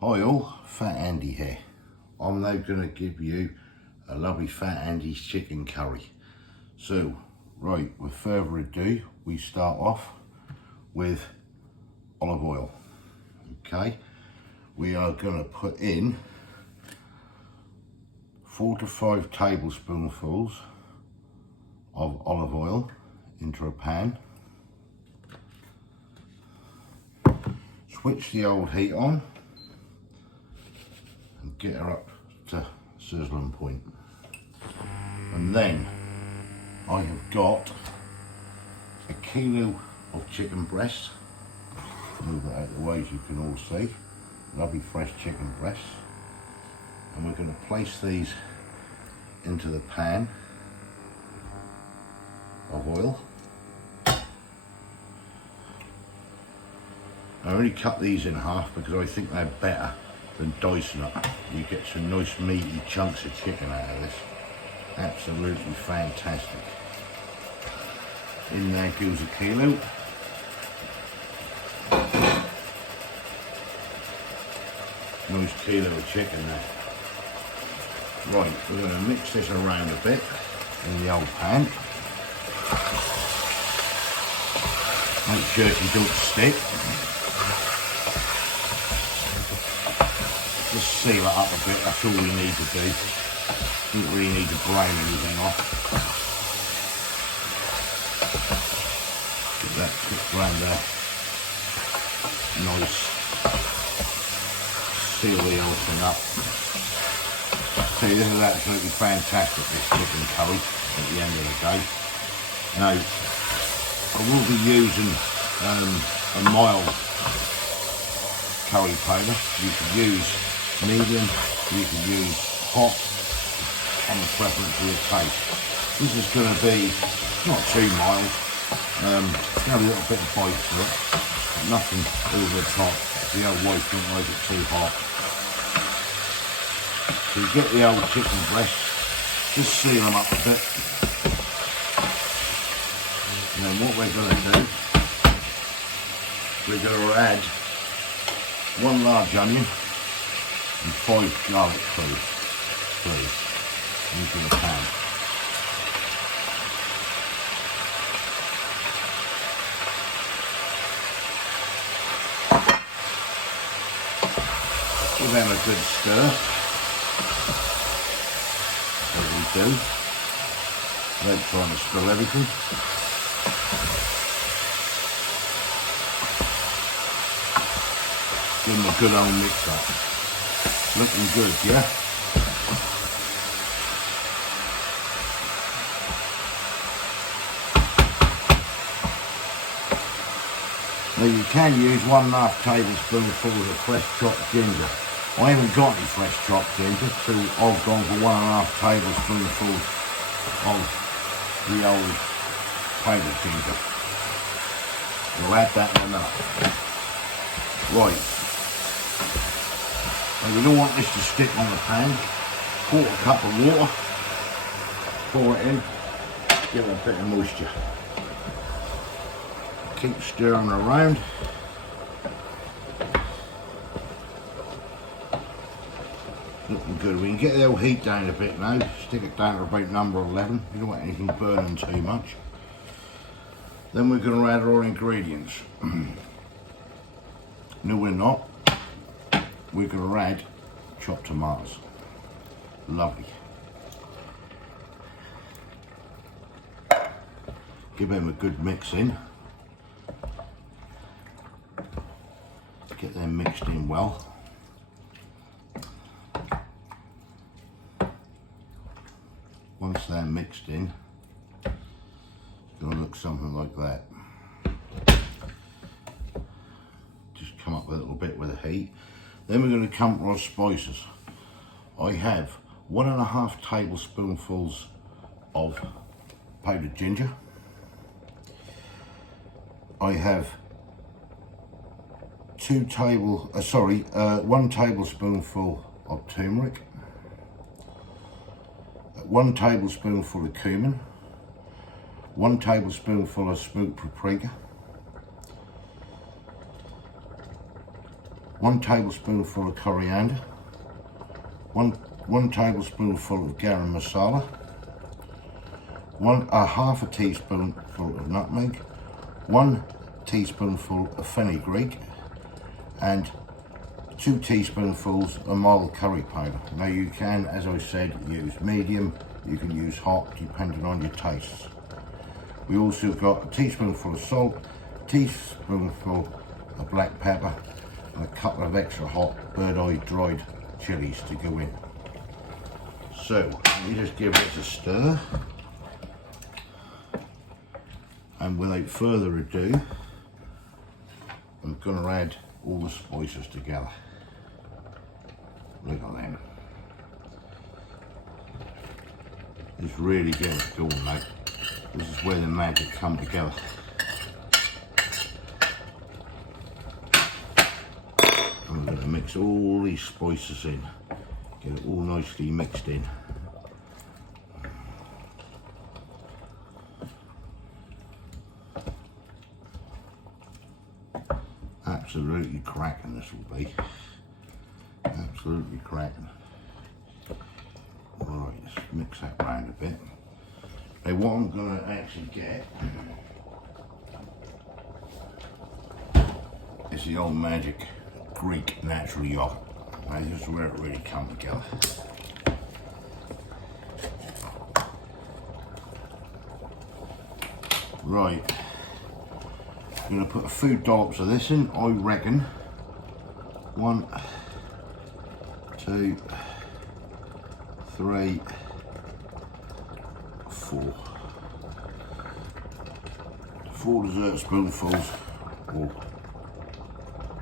Hi all, Fat Andy here. I'm now going to give you a lovely Fat Andy's chicken curry. So, right, with further ado, we start off with olive oil. Okay, we are going to put in 4 to 5 tablespoonfuls of olive oil into a pan. Switch the old heat on and get her up to sizzling point. And then I have got a kilo of chicken breast. Move it out of the way as you can all see. Lovely fresh chicken breasts. And we're going to place these into the pan of oil. I only cut these in half because I think they're better than dicing it. You get some nice meaty chunks of chicken out of this. Absolutely fantastic. In there goes a kilo. Nice kilo of chicken there. Right, we're going to mix this around a bit in the old pan. Make sure it don't stick. Just seal it up a bit, that's all we need to do. Don't really need to brown anything off. Get that cooked around there. Nice. Seal the whole thing up. See, this is absolutely fantastic, this chicken curry at the end of the day. Now, I will be using a mild curry powder. You can use medium, you can use hot, on the preference of your taste. This is going to be not too mild, have a little bit of bite to it, but nothing over the top. The old wife didn't like it too hot. So you get the old chicken breast, just seal them up a bit. And then what we're going to do, we're going to add 1 large onion and 5 garlic cloves into the pan. Give them a good stir, as we do, without trying to spill everything. Give them a good old mix up. Looking good, yeah? Now you can use 1.5 tablespoonfuls of fresh chopped ginger. I haven't got any fresh chopped ginger, so I've gone for 1.5 tablespoonfuls of the old powdered ginger. We'll add that in up. Right. Now we don't want this to stick on the pan. 1/4 cup of water. Pour it in. Give it a bit of moisture. Keep stirring around. Looking good. We can get the old heat down a bit now. Stick it down to about number 11. You don't want anything burning too much. Then we're going to add our ingredients. No, we're not. We're going to add chopped tomatoes. Lovely. Give them a good mix in. Get them mixed in well. Once they're mixed in, it's going to look something like that. Just come up a little bit with the heat. Then we're going to come to our spices. I have 1.5 tablespoonfuls of powdered ginger. I have 1 tablespoonful of turmeric, 1 tablespoonful of cumin, 1 tablespoonful of smoked paprika, 1 tablespoonful of coriander, one tablespoonful of garam masala, half a teaspoonful of nutmeg, 1 teaspoonful of fenugreek, and 2 teaspoonfuls of mild curry powder. Now you can, as I said, use medium, you can use hot, depending on your tastes. We also got a teaspoonful of salt, a teaspoonful of black pepper, and a couple of extra hot bird-eye dried chilies to go in. So, let me just give this a stir. And without further ado, I'm going to add all the spices together. Look at them. It's really getting going now. This is where the magic come together. I'm going to mix all these spices in, get it all nicely mixed in. Absolutely cracking this will be. Absolutely cracking. Right, let's mix that round a bit. Now what I'm going to actually get is the old magic Greek natural yogurt. Now this is where it really comes together. Right, I'm going to put a few dollops of this in, I reckon. 1, 2, 3, 4. 4 dessert spoonfuls or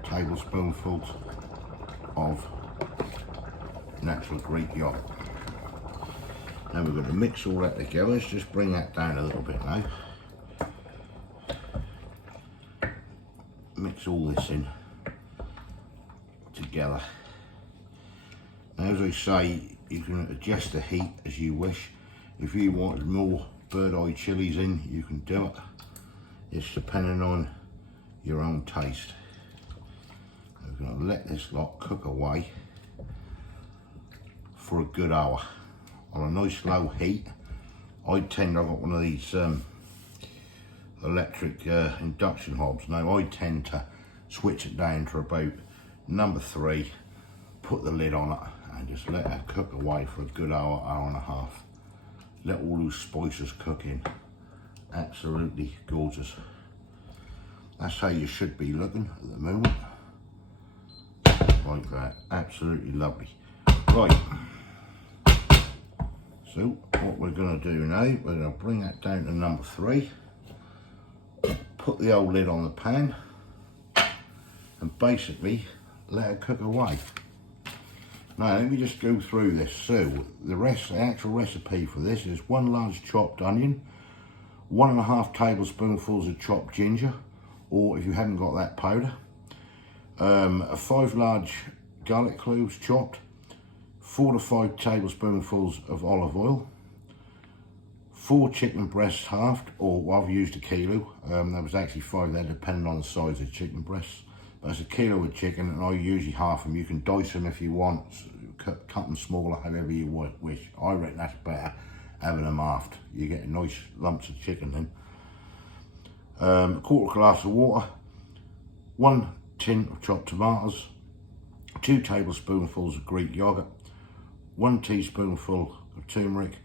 tablespoonfuls of natural Greek yogurt. Now we're going to mix all that together. Let's just bring that down a little bit now. Mix all this in together. Now, as I say, you can adjust the heat as you wish. If you want more bird-eye chilies in, you can do it. It's depending on your own taste. We're going to let this lot cook away for a good hour on a nice low heat. I've got one of these electric induction hobs. Now I tend to switch it down to about number 3, put the lid on it and just let it cook away for a good hour, hour and a half. Let all those spices cook in. Absolutely gorgeous. That's how you should be looking at the moment. Like that, absolutely lovely. Right, so what we're going to do now, we're going to bring that down to number 3. Put the old lid on the pan and basically let it cook away. Now let me just go through this. So the actual recipe for this is 1 large chopped onion, 1.5 tablespoonfuls of chopped ginger, or if you haven't got that, powder, 5 large garlic cloves chopped, 4 to 5 tablespoonfuls of olive oil, 4 chicken breasts halved, or I've used a kilo. There was actually 5 there, depending on the size of chicken breasts. But it's a kilo of chicken, and I usually half them. You can dice them if you want, cut them smaller, however you wish. I reckon that's better, having them halved. You get nice lumps of chicken then. A quarter glass of water, 1 tin of chopped tomatoes, 2 tablespoonfuls of Greek yogurt, 1 teaspoonful of turmeric,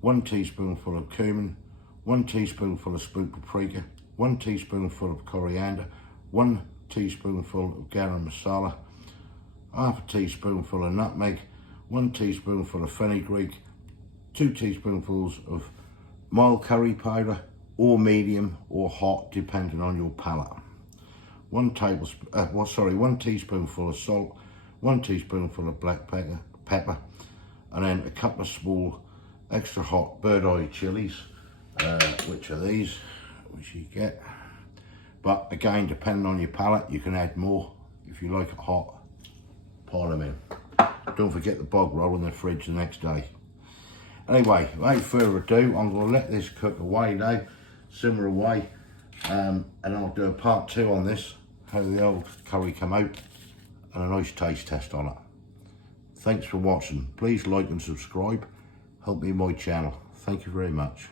1 teaspoonful of cumin, 1 teaspoonful of smoked paprika, 1 teaspoonful of coriander, 1 teaspoonful of garam masala, half a teaspoonful of nutmeg, 1 teaspoonful of fenugreek, 2 teaspoonfuls of mild curry powder, or medium or hot, depending on your palate. 1 teaspoonful of salt, 1 teaspoonful of black pepper, and then a couple of small extra hot bird-eye chilies, which are these, which you get. But again, depending on your palate, you can add more. If you like it hot, pile them in. Don't forget the bog roll in the fridge the next day. Anyway, without further ado, I'm going to let this cook away now, simmer away, and I'll do a part 2 on this, how the old curry come out and a nice taste test on it. Thanks for watching. Please like and subscribe. Help me in my channel. Thank you very much.